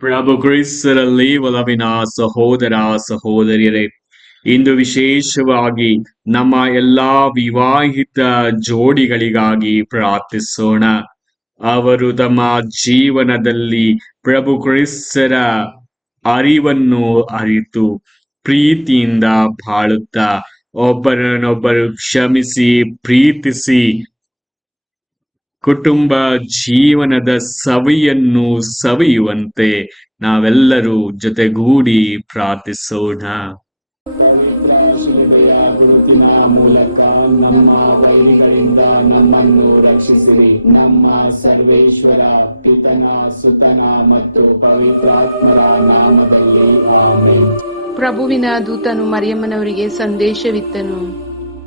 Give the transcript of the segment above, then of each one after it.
ಪ್ರಭು ಕ್ರಿಸ್ತರಲ್ಲಿ ಒಲವಿನ ಸಹೋದರ ಸಹೋದರಿಯರೇ, ಇಂದು ವಿಶೇಷವಾಗಿ ನಮ್ಮ ಎಲ್ಲಾ ವಿವಾಹಿತ ಜೋಡಿಗಳಿಗಾಗಿ ಪ್ರಾರ್ಥಿಸೋಣ. ಅವರು ತಮ್ಮ ಜೀವನದಲ್ಲಿ ಪ್ರಭು ಕ್ರಿಸ್ತರ ಅರಿವನ್ನು ಅರಿತು ಪ್ರೀತಿಯಿಂದ ಬಾಳುತ್ತಾ, ಒಬ್ಬರನ್ನೊಬ್ಬರು ಕ್ಷಮಿಸಿ, ಪ್ರೀತಿಸಿ ಕುಟುಂಬ ಜೀವನದ ಸವಿಯನ್ನು ಸವಿಯುವಂತೆ ನಾವೆಲ್ಲರೂ ಜೊತೆಗೂಡಿ ಪ್ರಾರ್ಥಿಸೋಣ. ಮೂಲಕ ನಮ್ಮ ವೈರಿಗಳಿಂದ ನಮ್ಮನ್ನು ರಕ್ಷಿಸಿರಿ ನಮ್ಮ ಸರ್ವೇಶ್ವರ ಪಿತನ ಸುತನ ಮತ್ತು ಪವಿತ್ರಾತ್ಮರ ನಾಮದಲ್ಲಿ ಪ್ರಭುವಿನ ದೂತನು ಮರಿಯಮ್ಮನವರಿಗೆ ಸಂದೇಶವಿತ್ತನು.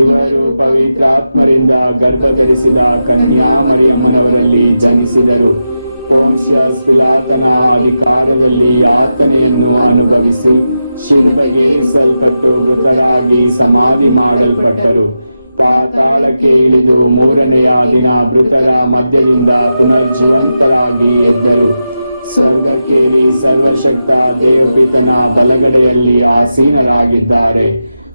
ಇವರು ಪವಿತ್ರಾತ್ಮರಿಂದ ಗರ್ಭಧರಿಸಿದ ಕನ್ಯಾಮರಿಯಮ್ಮನವರಲ್ಲಿ ಜನಿಸಿದರು. ಪಿಲಾತನ ಅಧಿಕಾರದಲ್ಲಿ ಯಾತನೆಯನ್ನು ಅನುಭವಿಸಿ ಶಿಲ್ಪಗೇರಿಸಲ್ಪಟ್ಟು ಸಲ್ಪಟ್ಟು ಮೃತರಾಗಿ ಸಮಾಧಿ ಮಾಡಲ್ಪಟ್ಟರು. ಪಾತಾಳಕ್ಕೆ ಇಳಿದು ಮೂರನೆಯ ದಿನ ಮೃತರ ಮಧ್ಯದಿಂದ ಪುನರ್ಜೀವಂತರಾಗಿ ಎದ್ದರು. ಸರ್ವಕೇರಿ ಸರ್ವಶಕ್ತ ದೇವಪಿತನ ಬಲಗಡೆಯಲ್ಲಿ ಆಸೀನರಾಗಿದ್ದಾರೆ.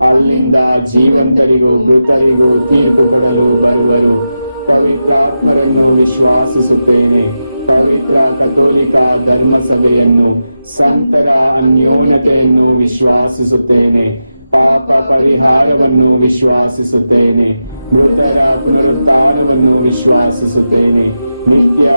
ಅಲ್ಲಿಂದ ಜೀವಂತರಿಗೂ ಮೃತರಿಗೂ ತೀರ್ಪು ಕೊಡಲು ಬರುವರು. ಪವಿತ್ರಾತ್ಮರನ್ನು ವಿಶ್ವಾಸಿಸುತ್ತೇನೆ. ಪವಿತ್ರ ಕಥೋಲಿಕ ಧರ್ಮಸಭೆಯನ್ನು, ಸಂತರ ಅನ್ಯೋನ್ಯತೆಯನ್ನು ವಿಶ್ವಾಸಿಸುತ್ತೇನೆ. ಪಾಪ ಪರಿಹಾರವನ್ನು ವಿಶ್ವಾಸಿಸುತ್ತೇನೆ. ಮೃತರ ಪುನರುತ್ಥಾನವನ್ನು ವಿಶ್ವಾಸಿಸುತ್ತೇನೆ. ನಿತ್ಯ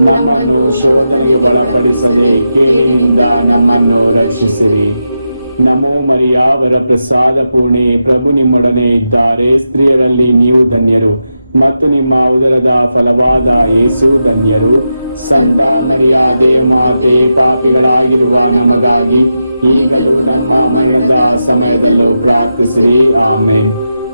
ನಮ್ಮನ್ನು ಶೋಧನೆ ಒಳಪಡಿಸದೆ ಕೇಳಿನಿಂದ ನಮ್ಮನ್ನು ರಕ್ಷಿಸಿರಿ ನಮೋ ಮರಿಯ ವರ ಪ್ರಸಾದ ಪೂರ್ಣಿ ಪ್ರಭು ನಿಮ್ಮೊಡನೆ ಇದ್ದಾರೆ. ಸ್ತ್ರೀಯರಲ್ಲಿ ನೀವು ಧನ್ಯರು. ಮತ್ತು ನಿಮ್ಮ ಉದರದ ಫಲವಾದ ಯೇಸು ಧನ್ಯರು. ಸಂತ ಮರ್ಯಾದೆ ಮಾತೆ, ಪಾಪಿಗಳಾಗಿರುವ ನಮಗಾಗಿ ಈಗಲೂ ನಮ್ಮ ಮರಣದ ಸಮಯದಲ್ಲೂ ಪ್ರಾರ್ಥಿಸಿರಿ. ಆಮೇನ್.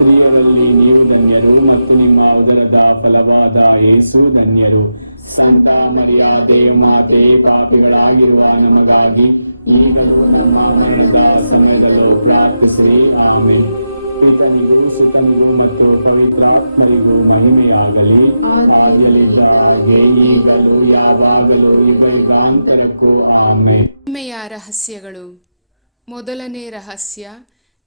ಸ್ತ್ರೀಯರಲ್ಲಿ ನೀವು ಧನ್ಯರು ಮತ್ತು ನಿಮ್ಮ ಉದರದ ಫಲವಾದ ಯೇಸು ಧನ್ಯರು. ಸಂತ ಮರ್ಯಾದೆ ದೇವಮಾತೆ ಪಾಪಿಗಳಾಗಿರುವ ನಮಗಾಗಿ ಈಗಲೂ ನಮ್ಮ ಮರಣದ ಸಮಯದಲ್ಲೂ ಪ್ರಾರ್ಥಿಸಿ ಆಮೇಲೆ ಪಿತನಿಗೂ ಸುತನಿಗೂ ಮತ್ತು ಪವಿತ್ರಾತ್ಮರಿಗೂ ಮಹಿಮೆಯಾಗಲಿ. ಆದಿಯಲ್ಲಿದ್ದ ಹಾಗೆ ಇದಾಂತರಕ್ಕೂ ಆಮೆ ಮಹಿಮೆಯ ರಹಸ್ಯಗಳು. ಮೊದಲನೇ ರಹಸ್ಯ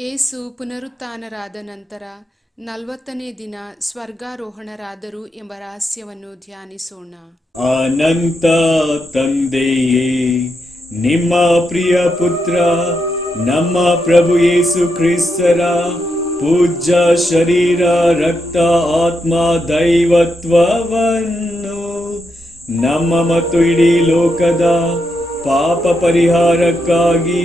ಏಸು ಪುನರುತ್ಥಾನರಾದ ನಂತರ ನಲವತ್ತನೇ ದಿನ ಸ್ವರ್ಗಾರೋಹಣರಾದರು ಎಂಬ ರಹಸ್ಯವನ್ನು ಧ್ಯಾನಿಸೋಣ. ಅನಂತ ತಂದೆಯೇ, ನಿಮ್ಮ ಪ್ರಿಯ ಪುತ್ರ, ನಮ್ಮ ಪ್ರಭು ಯೇಸು ಕ್ರಿಸ್ತರ ಪೂಜ್ಯ ಶರೀರ, ರಕ್ತ, ಆತ್ಮ, ದೈವತ್ವವನ್ನು ನಮ್ಮ ಮತ್ತು ಇಡೀ ಲೋಕದ ಪಾಪ ಪರಿಹಾರಕ್ಕಾಗಿ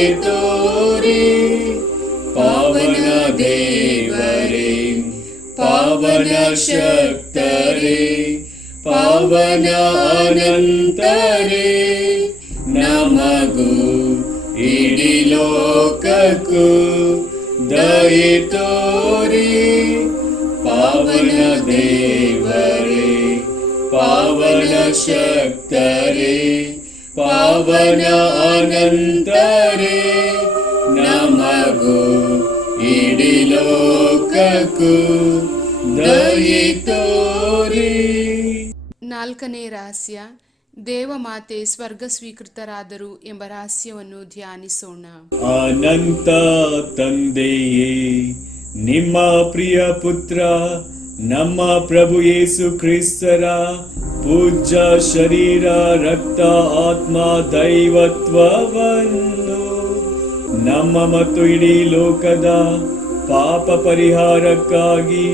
ಪಾವನ ಶಕ್ತರೇ ಪಾವನ ಅನಂತರೇ ನಮಗೂ ಇಡೀ ಲೋಕಕ್ಕೂ ದಯೆ ತೋರಿ. ಪಾವನ ದೇವರೇ ಪಾವನ ಶಕ್ತರೇ ಪಾವನ ನಾಲ್ಕನೇ ರಹಸ್ಯ ದೇವಮಾತೆ ಸ್ವರ್ಗ ಸ್ವೀಕೃತರಾದರು ಎಂಬ ರಹಸ್ಯವನ್ನು ಧ್ಯಾನಿಸೋಣ. ಅನಂತ ತಂದೆಯೇ ನಿಮ್ಮ ಪ್ರಿಯ ಪುತ್ರ ನಮ್ಮ ಪ್ರಭು ಯೇಸು ಕ್ರಿಸ್ತರ ಪೂಜ್ಯ ಶರೀರ ರಕ್ತ ಆತ್ಮ ದೈವತ್ವವನ್ನು ನಮ್ಮ ಮತ್ತು ಇಡೀ ಲೋಕದ ಪಾಪ ಪರಿಹಾರಕ್ಕಾಗಿ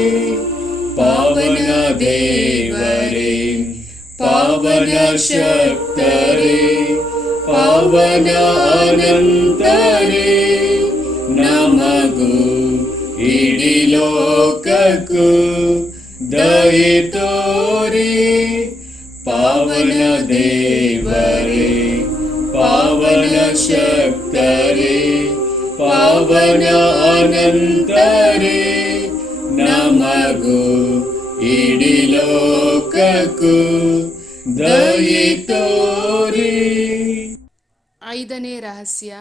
शक्तरे पवनानन्तरे नमगु इडि लोककु दये तोरे पावन देवरे पावन शक्तरे पावन अनन्त ಐದನೇ ರಹಸ್ಯ.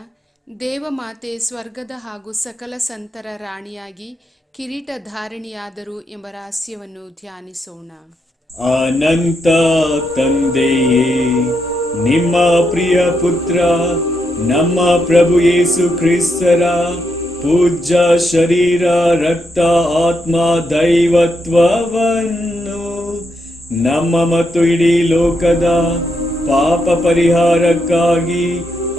ದೇವಮಾತೆ ಸ್ವರ್ಗದ ಹಾಗೂ ಸಕಲ ಸಂತರ ರಾಣಿಯಾಗಿ ಕಿರೀಟ ಧಾರಿಣಿಯಾದರು ಎಂಬ ರಹಸ್ಯವನ್ನು ಧ್ಯಾನಿಸೋಣ. ಅನಂತ ತಂದೆಯೇ, ನಿಮ್ಮ ಪ್ರಿಯ ಪುತ್ರ, ನಮ್ಮ ಪ್ರಭು ಯೇಸು ಕ್ರಿಸ್ತರ ಪೂಜ್ಯ ಶರೀರ, ರಕ್ತ, ಆತ್ಮ, ದೈವತ್ವವನ್ನು ನಮ್ಮ ಮತ್ತು ಇಡೀ ಲೋಕದ ಪಾಪ ಪರಿಹಾರಕ್ಕಾಗಿ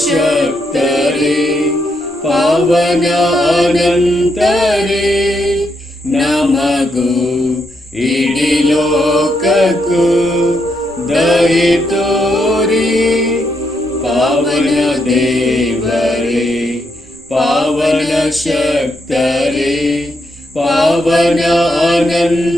शक्तरे पवनानन्तरे नमगु इडि लोककु दयितोरि पावन देवरे पावन शक्तरे पावन अनन्त